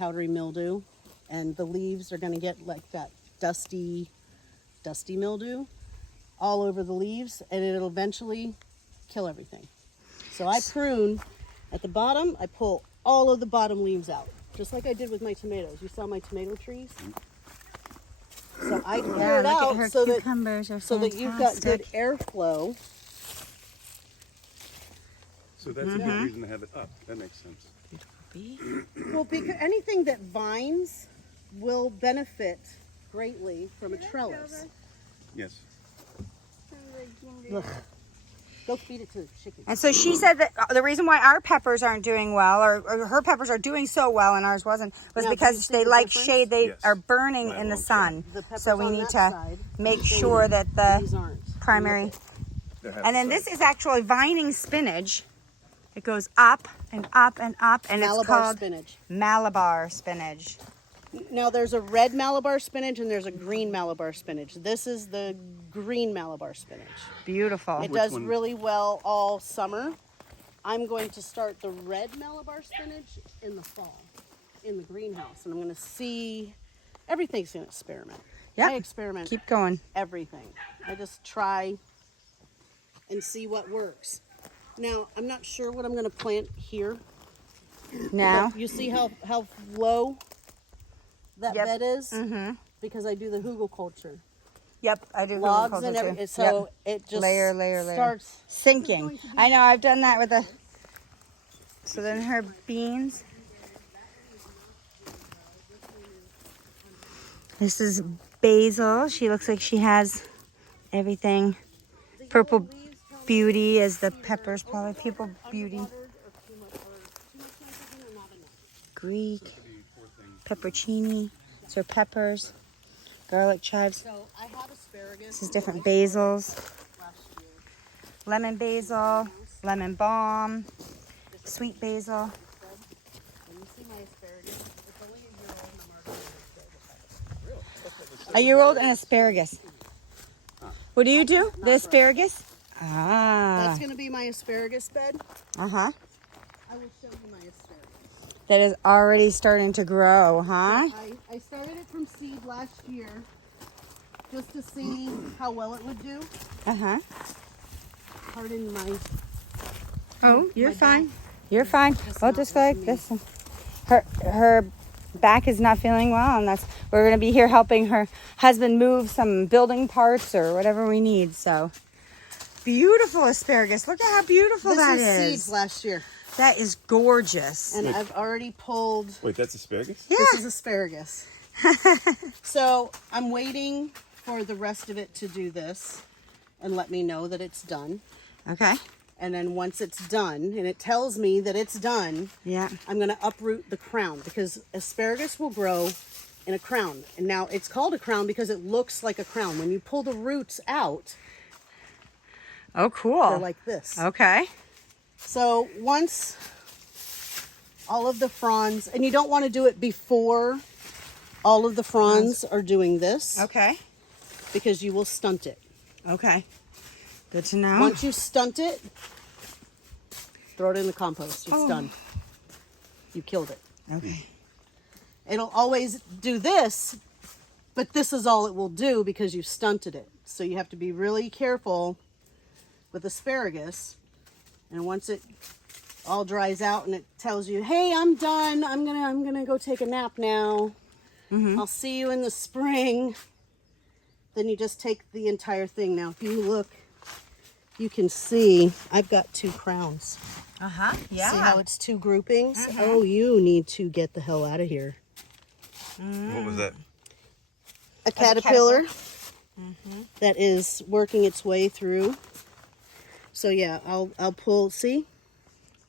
powdery mildew, and the leaves are going to get like that dusty mildew all over the leaves, and it'll eventually kill everything. So I prune at the bottom. I pull all of the bottom leaves out, just like I did with my tomatoes. You saw my tomato trees? So I clear it out so that you've got good airflow. So that's a good reason to have it up. That makes sense. Well, because anything that vines will benefit greatly from a trellis. Yes. Ugh. Go feed it to the chickens. And so she said that the reason why our peppers aren't doing well, or her peppers are doing so well and ours wasn't, was Now, because they the like difference? shade. They Yes. are burning Right in the along sun. The peppers So we on need that to side, make sure that these the aren't. primary... They're half And then the this size. is actually vining spinach. It goes up and up and up, and it's Malabar called spinach. Malabar spinach. Now there's a red Malabar spinach and there's a green Malabar spinach. This is the green Malabar spinach. Beautiful. It Which does one? really well all summer. I'm going to start the red Malabar spinach in the fall in the greenhouse, and I'm going to see. Everything's an experiment. Yep. I experiment Keep going. everything. I just try and see what works. Now, I'm not sure what I'm going to plant here. Now. You see how low that Yep. bed is? Mm-hmm. Because I do the hugelkultur. Yep, I do. Logs horticulture and too. everything. So it just Layer. starts. Sinking. I know, I've done that with a... So then her beans. This is basil. She looks like she has everything. Purple beauty is the peppers, probably purple beauty. Greek, peppercini, these are peppers, garlic chives. So I have asparagus. This is different basils, Last year. lemon basil, lemon balm, sweet basil. And you see my asparagus? It's only a year old and I'm already doing asparagus. A year old and asparagus. What do you do? The asparagus? Ah. That's going to be my asparagus bed. Uh-huh. I will show you my asparagus. That is already starting to grow, huh? I started it from seed last year just to see how well it would do. Uh-huh. Pardon my... Oh, you're My fine. back. You're fine. That's Well, not just what like you this. Her back is not feeling well, and we're going to be here helping her husband move some building parts or whatever we need. So beautiful asparagus. Look at how beautiful that This was is. seeds last year. That is gorgeous. And I've already pulled... Wait, that's asparagus? Yeah. This is asparagus. So I'm waiting for the rest of it to do this and let me know that it's done. Okay. And then once it's done, and it tells me that it's done, Yeah. I'm going to uproot the crown because asparagus will grow in a crown. And now it's called a crown because it looks like a crown. When you pull the roots out, Oh, cool. they're like this. Okay. So once all of the fronds, and you don't want to do it before all of the fronds are doing this Okay. because you will stunt it. Okay. Good to know. Once you stunt it, throw it in the compost. It's done. You killed it. Okay. It'll always do this, but this is all it will do because you stunted it. So you have to be really careful with asparagus. And once it all dries out and it tells you, "Hey, I'm done. I'm gonna go take a nap now. I'll see you in the spring." Then you just take the entire thing. Now, if you look, you can see I've got 2 crowns. Uh-huh. Yeah. See how it's 2 groupings? Oh, you need to get the hell out of here. What was that? A caterpillar that is working its way through. So yeah, I'll pull. See,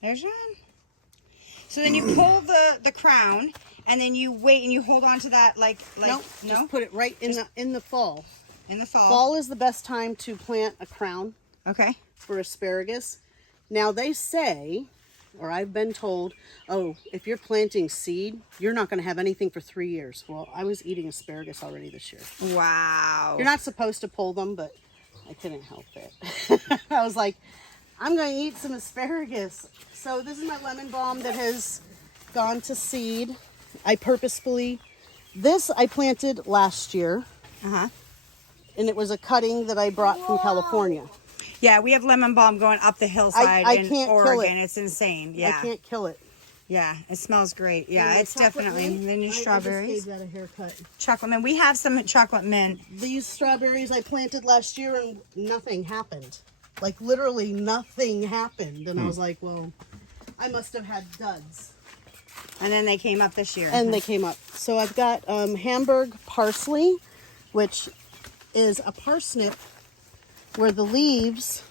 There's one. So then you pull the crown, and then you wait and you hold on to that like no, no just put it right in the fall. in the fall. Fall is the best time to plant a crown Okay. for asparagus. Now they say, or I've been told, oh, if you're planting seed, you're not going to have anything for 3 years. Well, I was eating asparagus already this year. Wow. You're not supposed to pull them, but I couldn't help it. I was like, I'm going to eat some asparagus. So this is my lemon balm that has gone to seed. I purposefully, this I planted last year, Uh-huh. and it was a cutting that I brought from California. Yeah, we have lemon balm going up the hillside I in can't kill Oregon. it. It's insane. Yeah. I can't kill it. Yeah, it smells great. And Yeah, my it's chocolate definitely. mint, Then your I strawberries. just gave that a haircut. Chocolate mint. We have some chocolate mint. These strawberries I planted last year and nothing happened. Like literally nothing happened. And I was like, well, I must have had duds. And then they came up this year. And they came up. So I've got Hamburg parsley, which is a parsnip where the leaves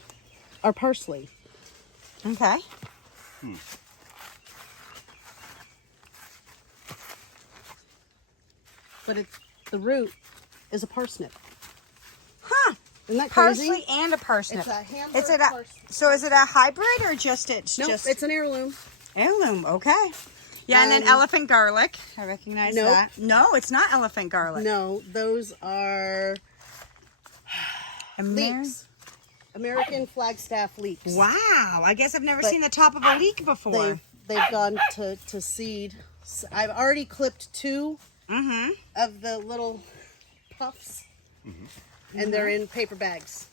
are parsley. Okay. But the root is a parsnip. Huh. Isn't that crazy? Parsley and a parsnip. It's a Hamburg Is it parsnip. so is it a hybrid or just it's No, just it's an heirloom. heirloom? Okay. Yeah, and then elephant garlic. I recognize Nope. that. No, it's not elephant garlic. No, those are leeks. American Flagstaff leeks. Wow. I guess I've never But seen the top of a leek before. They've gone to seed. I've already clipped 2 of the little puffs, and they're in paper bags.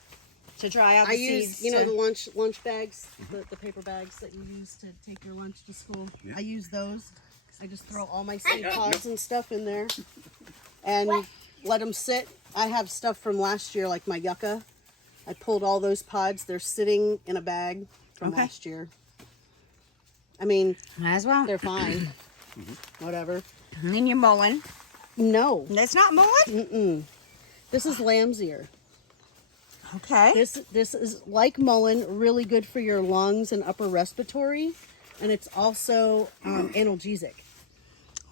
To dry out the I seeds. use, the lunch bags, the paper bags that you use to take your lunch to school. Yeah. I use those. I just throw all my seed pods and stuff in there, and let them sit. I have stuff from last year, like my yucca. I pulled all those pods. They're sitting in a bag from last year. I mean, Might as well. they're fine. Whatever. And then your mullein. No, That's not mullein? this is lamb's ear. Okay. This is like mullein, really good for your lungs and upper respiratory, and it's also analgesic.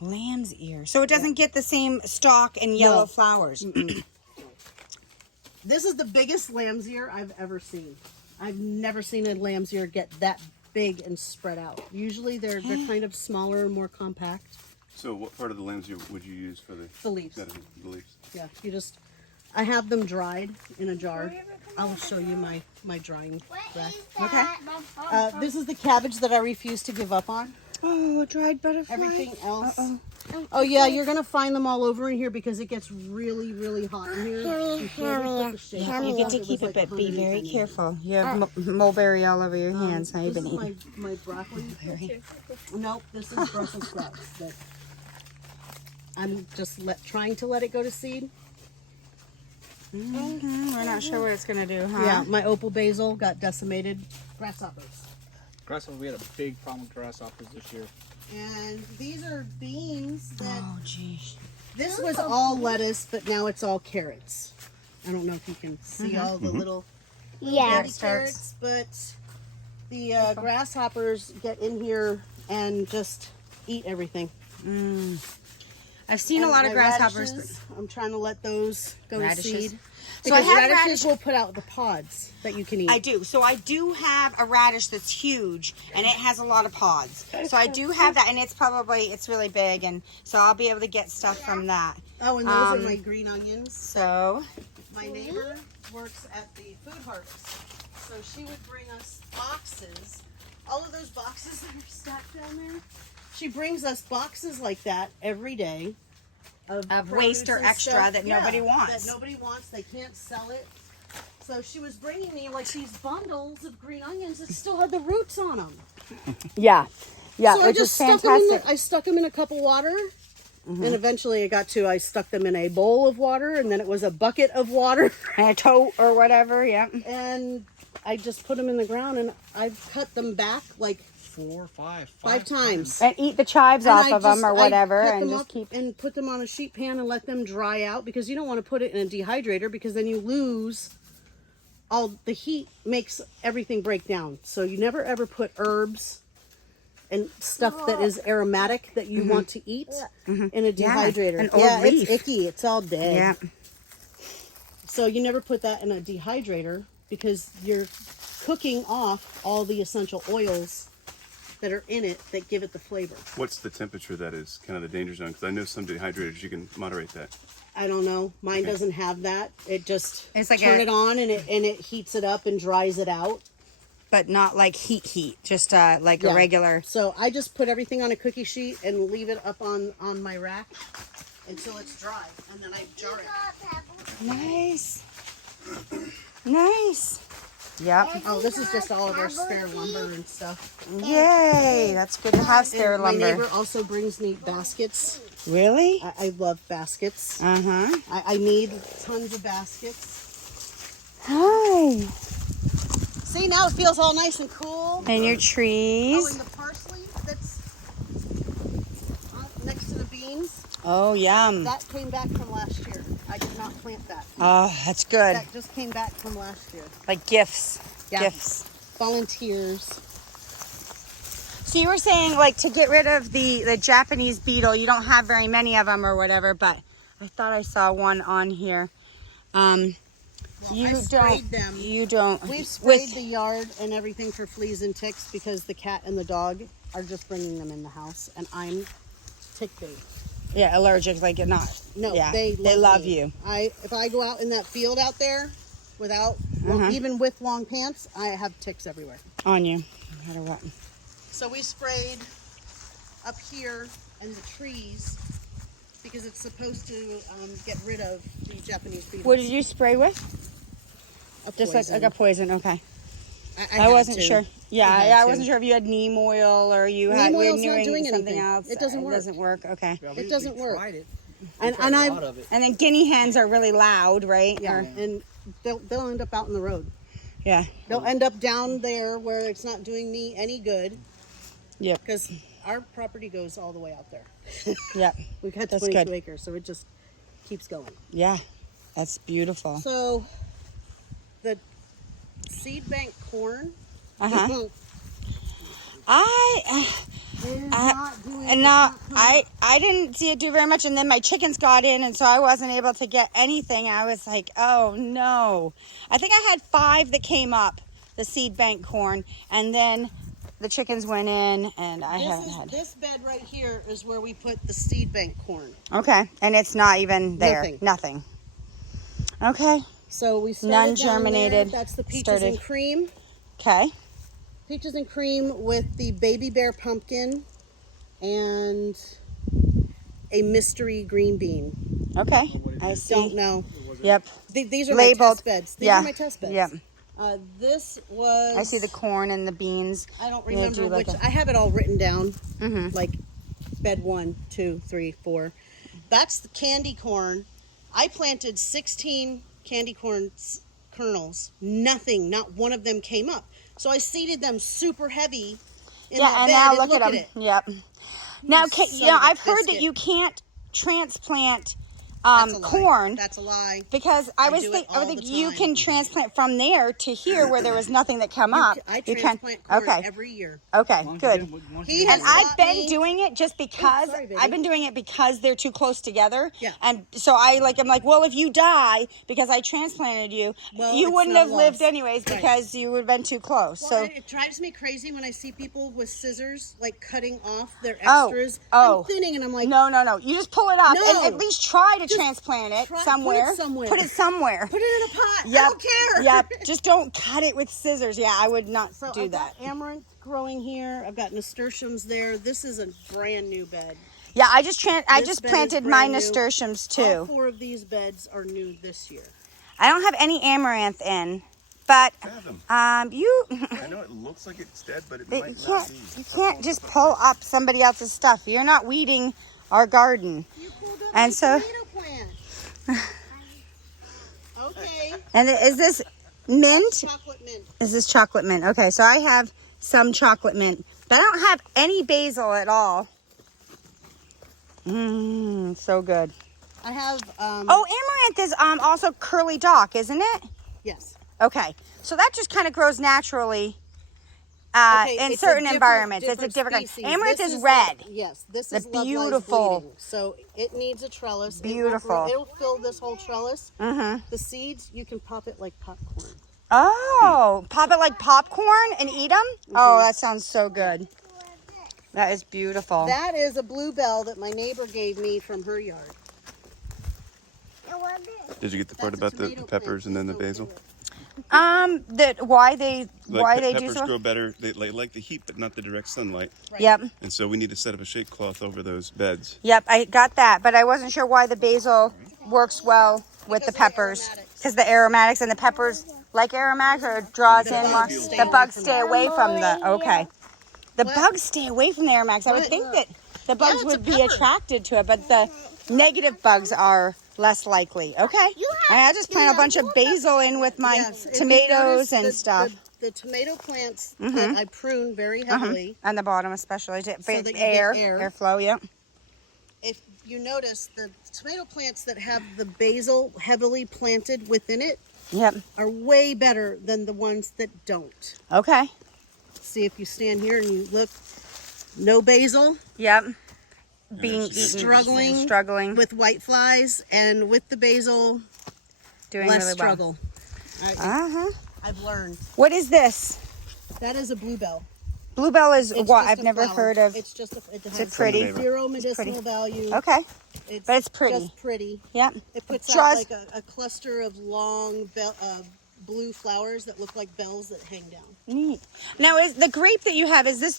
Lamb's ear. So it doesn't get the same stalk and yellow No. flowers. This is the biggest lamb's ear I've ever seen. I've never seen a lamb's ear get that big and spread out. Usually they're kind of smaller and more compact. So what part of the lamb's ear would you use for The leaves. The leaves. Yeah, I have them dried in a jar. I'll show you my drying rack. Okay. This is the cabbage that I refuse to give up on. Oh, dried butterfly. Everything else. Oh yeah, you're gonna find them all over in here because it gets really, really hot in here. Before we put the shade on, You get to was keep it, like but be very 110. careful. You have mulberry all over your hands. How you This been is eating? my broccoli. Nope, this is Brussels sprouts. That I'm just trying to let it go to seed. We're not sure what it's gonna do, huh? Yeah, my opal basil got decimated. Grasshoppers. Grasshopper, we had a big problem with grasshoppers this year. And these are beans that Oh, geez. this was all lettuce, but now it's all carrots. I don't know if you can see all the little Yeah. baby carrots, but the grasshoppers get in here and just eat everything. I've seen a And lot of my grasshoppers. radishes, I'm trying to let those go Radishes. to seed. So I Because have radishes radish. will put out the pods that you can eat. I do. So I do have a radish that's huge, and it has a lot of pods. So I do have that, and it's really big, and so I'll be able to get stuff from that. Oh, and those are my green onions. So My neighbor works at the food harvest, so she would bring us boxes. All of those boxes that are stacked down there. She brings us boxes like that every day of waste produce or and extra stuff. that nobody wants. That nobody wants. They can't sell it. So she was bringing me like these bundles of green onions that still had the roots on them. yeah, So I which just is stuck fantastic. them. I stuck them in a cup of water, and eventually I stuck them in a bowl of water, and then it was a bucket of water, And a tote or whatever. Yeah. and I just put them in the ground, and I've cut them back like 4, 5 five times. And eat the chives And off I of them or I whatever, cut and them just up keep. and put them on a sheet pan and let them dry out, because you don't want to put it in a dehydrator, because then you lose all the heat, makes everything break down. So you never ever put herbs and stuff that is aromatic that you want to eat in a dehydrator. and or Yeah, leaf. it's icky. It's all dead. Yeah. So you never put that in a dehydrator, because you're cooking off all the essential oils that are in it that give it the flavor. What's the temperature that is kind of the danger zone? Because I know some dehydrators, you can moderate that. I don't know. Mine doesn't have that. It just It's like turn it on and it heats it up and dries it out. but not like heat, just like Yeah. a regular. So I just put everything on a cookie sheet and leave it up on my rack until it's dry, and then I jar it. Nice. Nice. Yep. Oh, this is just all of our spare lumber and stuff. Yay. That's good to have spare And my lumber. neighbor also brings me baskets. Really? I love baskets. Uh-huh. I need tons of baskets. Hi. See, now it feels all nice and cool. And your Oh, trees. and the parsley that's next to the beans, Oh, yum. that came back from last year. I did not plant that. Oh, that's good. That just came back from last year. Like gifts. Yeah. Gifts. Volunteers. So you were saying, like, to get rid of the Japanese beetle, you don't have very many of them or whatever, but I thought I saw one on here. Well, You I don't. sprayed them. You don't. We've sprayed the yard and everything for fleas and ticks because the cat and the dog are just bringing them in the house, and I'm tick bait. Yeah, allergic, like you're not. No, yeah, they love me. you. If I go out in that field out there without even with long pants, I have ticks everywhere. On you, no matter what. So we sprayed up here and the trees because it's supposed to get rid of the Japanese beetles. What did you spray with? A Just poison. like a poison. Okay. I I had wasn't to. sure. Yeah, I had I to. wasn't sure if you had neem oil or you Neem had oil's you were not doing something anything. else. It doesn't work. It doesn't work. Okay. Yeah, It doesn't work. Tried it. And Tried a I lot of it. And then guinea hens are really loud, right? yeah, Or- and they'll end up out in the road. yeah. They'll end up down there where it's not doing me any good Yep. because our property goes all the way out there. Yep. We've got That's 22 good. acres, so it just keeps going. Yeah. That's beautiful. So the seed bank corn Uh-huh. is not doing And now I didn't see it do very much, and then my chickens got in, and so I wasn't able to get anything. I was like, oh no. I think I had 5 that came up, the seed bank corn, and then the chickens went in, and I haven't had. This bed right here is where we put the seed bank corn. Okay, and it's not even there. Nothing. Okay. So we started None down germinated, there. That's the peaches started. and cream. Okay. Peaches and cream with the baby bear pumpkin and a mystery green bean. Okay. I Don't see. know. Yep. These are Labeled. my test beds. These Yeah. are my test beds. Yep. This was. I see the corn and the beans. I don't They remember do like which. a- I have it all written down. Mhm. Like bed 1, 2, 3, 4. That's the candy corn. I planted 16 candy corn kernels. Nothing, not one of them came up. So I seeded them super heavy in Yeah, that and bed. now and look at them. it. Yep. Now, You son you know, of a I've heard that biscuit. you can't transplant That's a lie. corn That's a lie. because I was do it thinking all the you time. can transplant from there to here where there was nothing that come up. I You can. transplant corn Okay. every year. Okay. Once you Good. get- once He you has get- And I've got been me- doing it just because sorry, baby. I've been doing it because they're too close together. Yeah. And so I'm like, well, if you die because I transplanted you, Well, you it's wouldn't not have lived lost. anyways Right. because you would have been too close. Well, So it drives me crazy when I see people with scissors like cutting off their Oh, extras. oh. I'm thinning and I'm like, no. You just pull it up No. and at least try to Just transplant it try- put it somewhere. somewhere. Put it somewhere. put it in a pot. Yep. I don't care. Yep. Just don't cut it with scissors. Yeah, I would not So do I've that. got amaranth growing here. I've got nasturtiums there. This is a brand new bed. Yeah, I just This bed is planted my brand new. nasturtiums All too. 4 of these beds are new this year. I don't have any amaranth in, but Fathom. you I know it looks like it's dead, but it you might not can't be. you can't just pull up somebody else's stuff. You're not weeding our garden. You pulled up And my so- tomato plant. Okay. And is this mint? Chocolate mint. Is this chocolate mint? Okay, so I have some chocolate mint, but I don't have any basil at all. So good. I have Oh, amaranth is also curly dock, isn't it? yes. Okay, so that just kind of grows naturally Okay, in it's a certain different- environments. It's a different kind. species. Amaranth This is red. Yes, this That's is Love Lies beautiful. Bleeding. So it needs a trellis. Beautiful. It'll fill this whole trellis. Mm-hmm. The seeds, you can pop it like popcorn. Oh, pop it like popcorn and eat them? Oh, that sounds so good. That is beautiful. That is a bluebell that my neighbor gave me from her yard. Did you get the part That's a about the tomato peppers plant. and then the Just basil? don't do That why they do peppers so. grow better. They like the heat, but not the direct sunlight. Right. Yep. And so we need to set up a shade cloth over those beds. Yep, I got that, but I wasn't sure why the basil works well with the peppers. Because the aromatics and the peppers like aromatics, or it draws in more. The bugs stay away from the. Okay. The bugs stay away from the aromatics. I would think that the bugs would be attracted to it, but the negative bugs are less likely. Okay. And I'll just plant a bunch of basil in with my Yes, if you tomatoes notice and stuff. The tomato plants that I prune very heavily. On the bottom, especially to So that you get air, air. airflow. Yep. If you notice, the tomato plants that have the basil heavily planted within it Yep. are way better than the ones that don't. Okay. See, if you stand here and you look, no basil, Yep. Being eaten, struggling with white flies, and with the basil, doing less really struggle. well. I've learned. What is this? That is a bluebell. Bluebell is It's what just I've a never flower. heard of. It's just it Is has it pretty? zero medicinal value. Okay. But it's pretty. Just pretty. Yep. It puts draws- out like a cluster of long blue flowers that look like bells that hang down. Neat. Now, is the grape that you have, is this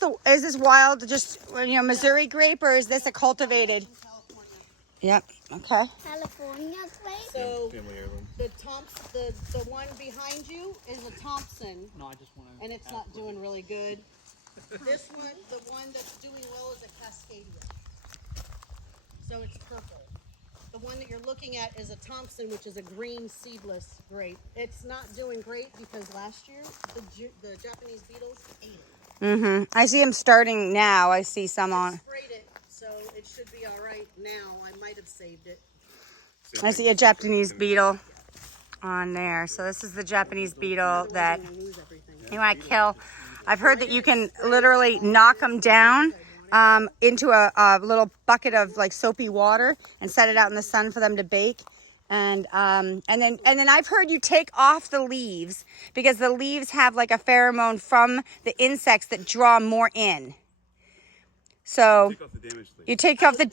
wild, just Missouri grape, or is this a cultivated? California. Yep. Okay. California grape? So Family heirloom. the one behind you is a Thompson, No, I just want to. and it's not doing really good. This one, the one that's doing well, is a Cascadia. So it's purple. The one that you're looking at is a Thompson, which is a green seedless grape. It's not doing great because last year the Japanese beetles ate it. Mm-hmm. I see them starting now. I see some I on. sprayed it, so it should be all right now. I might have saved it. I see a Japanese beetle on there. So this is the Japanese beetle that I'm gonna lose everything. you want to kill. I've heard that you can literally knock them down into a little bucket of like soapy water and set it out in the sun for them to bake. And then I've heard you take off the leaves because the leaves have like a pheromone from the insects that draw more in. So Take off the damaged leaf. you take off the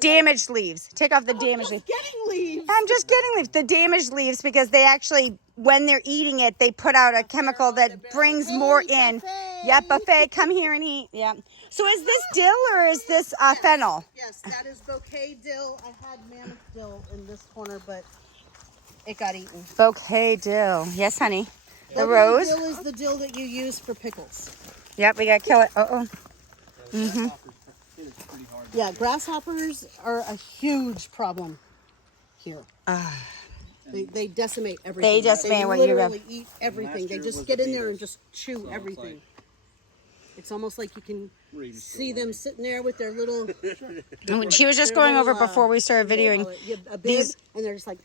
damaged leaves. Take off the damaged leaves. Getting leaves. I'm just getting leaves. The damaged leaves, because they actually, when they're eating it, they put out a chemical that brings more in. Yep, buffet, come here and eat. Yep. So is this dill or is this fennel? Yes, that is bouquet dill. I had mammoth dill in this corner, but it got eaten. Bouquet dill. Yes, honey. The Bouquet rose. dill is the dill that you use for pickles. Yep, we gotta kill it. Uh-oh. Yeah, grasshoppers are a huge problem here. They decimate everything. They decimate what you literally have. eat everything. Last They year just was get the in there and beetles. just chew So it's everything. like- It's almost like you can We're even still see them sitting there with their little. She was just their going over little, before we started videoing. a bib, These- and they're just like.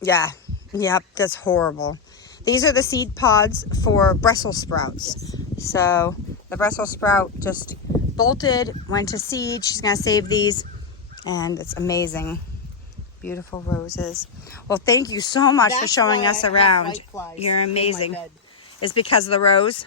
Yeah. Yep, that's horrible. These are the seed pods for Brussels sprouts. So the Brussels sprout just bolted, went to seed. She's going to save these. And it's amazing. Beautiful roses. Well, thank you so much for That's showing why us I have around. white flies You're in my amazing. bed. It's because of the rose.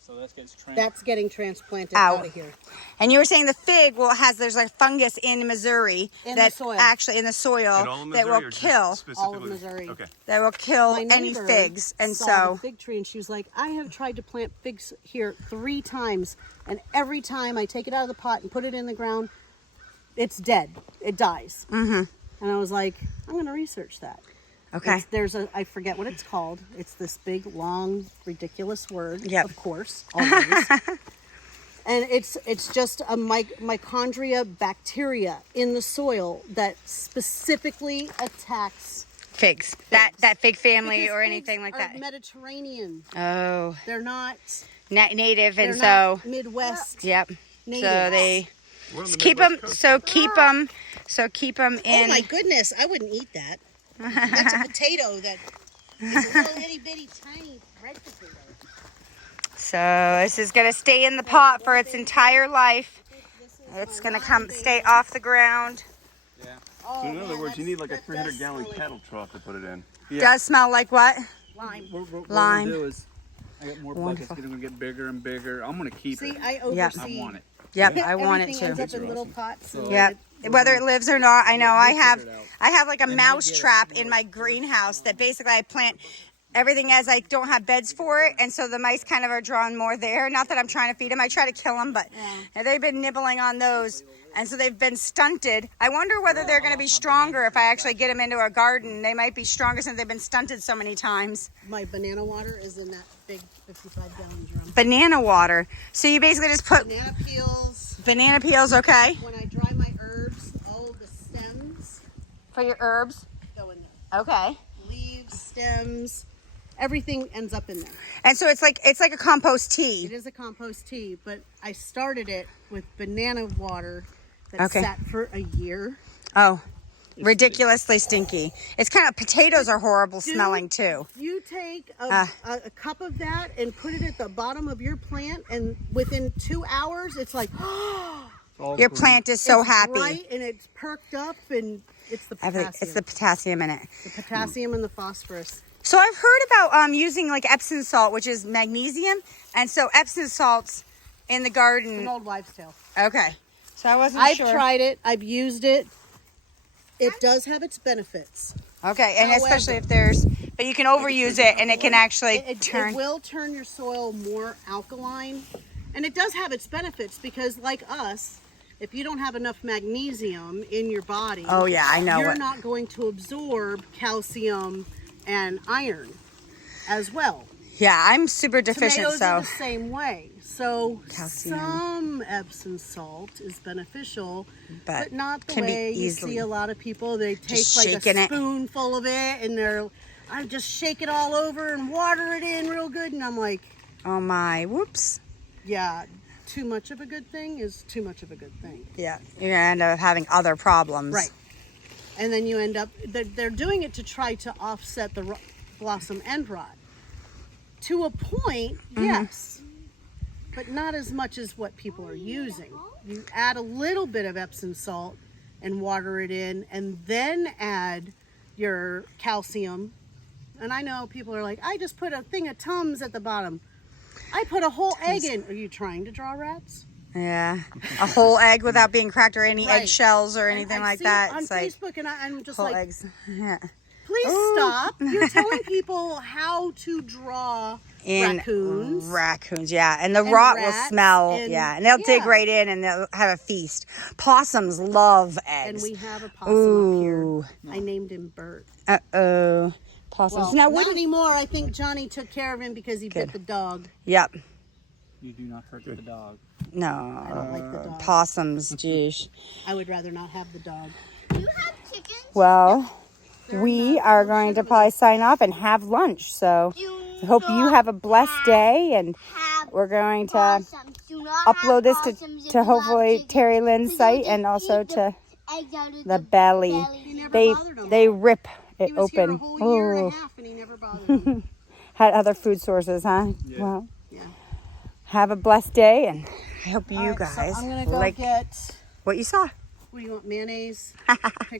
So that gets That's getting transplanted Out. out of here. And you were saying the fig there's like fungus in Missouri In the that soil. actually in the soil And all of that Missouri will or just kill All of specifically- Missouri. Okay. My any neighbor figs. And saw so the fig tree, and she was like, "I have tried to plant figs here 3 times, and every time I take it out of the pot and put it in the ground, it's dead. It dies." Mm-hmm. And I was like, "I'm going to research that." okay. I forget what it's called. It's this big, long, ridiculous word. Yep. Of course, always. And it's just a mitochondria bacteria in the soil that specifically attacks Figs. That fig family because or figs anything like are that. Mediterranean. Oh, They're not. native, They're and so not Midwest. yep. natives. So they We're on the keep them. Midwest coast. So keep them Oh in. my goodness! I wouldn't eat that. That's a potato that is a little itty bitty tiny red potato. So this is gonna stay in the pot for its entire life. It's gonna stay off the ground. Yeah. Oh, So in other man, words, you need like a that does 300-gallon smell like cattle trough to put it in. Does smell like what? lime. What we're Lime. gonna do is, I got more buckets. Wonderful. They're gonna get bigger and bigger. I'm gonna keep See, it. I Yep. oversee. I want it. Yep, I want it Everything to. ends up These are in little awesome. pots. And So- Yep. Whether it lives or not, I know We'll I have figure it out. I have like a And mouse we'll get it. trap in my greenhouse that basically I plant everything as I don't have beds for it, and so the mice kind of are drawn more there. Not that I'm trying to feed them. I try to kill them, but they've been nibbling on those, and so they've been stunted. I wonder whether they're going to be stronger if I actually get them into a garden. They might be stronger since they've been stunted so many times. My banana water is in that big 55-gallon drum. Banana water. So you basically just put Banana peels. banana peels, okay, When I dry my herbs, all the stems for your herbs. go in there. Okay. Leaves, stems, everything ends up in there. And so it's like a compost tea. It is a compost tea, but I started it with banana water that Okay. sat for a year. Oh, ridiculously stinky. It's kind of, potatoes are horrible smelling too. You take a cup of that and put it at the bottom of your plant, and within 2 hours, it's like, Your plant is so it's happy. bright and it's perked up, and it's the potassium. It's the potassium in it. The potassium and the phosphorus. So I've heard about using like Epsom salt, which is magnesium, and so Epsom salts in the An garden. old wives' tale. Okay. So I wasn't I've sure. tried it. I've used it. It does have its benefits. Okay, and However- especially if there's, but you can overuse it and it can actually It turn. will turn your soil more alkaline, and it does have its benefits because, like us, if you don't have enough magnesium in your body, Oh yeah, I know. you're It. not going to absorb calcium and iron as well. Yeah, I'm super deficient, Tomatoes so are the same way. So Calcium. some Epsom salt is beneficial, But but not the can be way you easily see a lot of people. They take just like shaking a it. spoonful of it and I just shake it all over and water it in real good. And I'm like, oh my, whoops. yeah, too much of a good thing is too much of a good thing. Yeah, you're gonna end up having other problems. Right. And then you end up, they're doing it to try to offset the blossom end rot. To a point, yes, but not as much as what people are using. You add a little bit of Epsom salt and water it in, and then add your calcium. And I know people are like, I just put a thing of Tums at the bottom. I put a whole egg in. Are you trying to draw rats? Yeah, a whole egg without being cracked or any Right. eggshells or And anything I like see that. it on It's like Facebook, and I'm just whole like, eggs. Yeah. please Ooh. stop. You're telling people how to draw In raccoons. Raccoons, yeah, and the And rot will rats, smell, and- yeah, and they'll dig yeah. right in and they'll have a feast. Possums love And eggs. we have a possum up here. Ooh, I named him Bert. uh-oh, possums. Well, now, not wouldn't, anymore. I think Johnny took care of him because he bit Good. the dog. yep, You do not hurt the dog. no, I don't like the dog. possums, geez. I would rather not have the dog. Do you have chickens? Well, we are going to probably sign off and have lunch, so I hope you have a blessed day, and we're going to upload this to hopefully Terrie-Lynn's site and also to the belly. He never They bothered him. they rip it He was here a open. whole year and Ooh. a half, and he never bothered him. Had other food sources, huh? Yeah. Well, Yeah. have a blessed day, and I hope you All right, so guys I'm gonna go like get. what you saw. What do you want? Mayonnaise, pickle.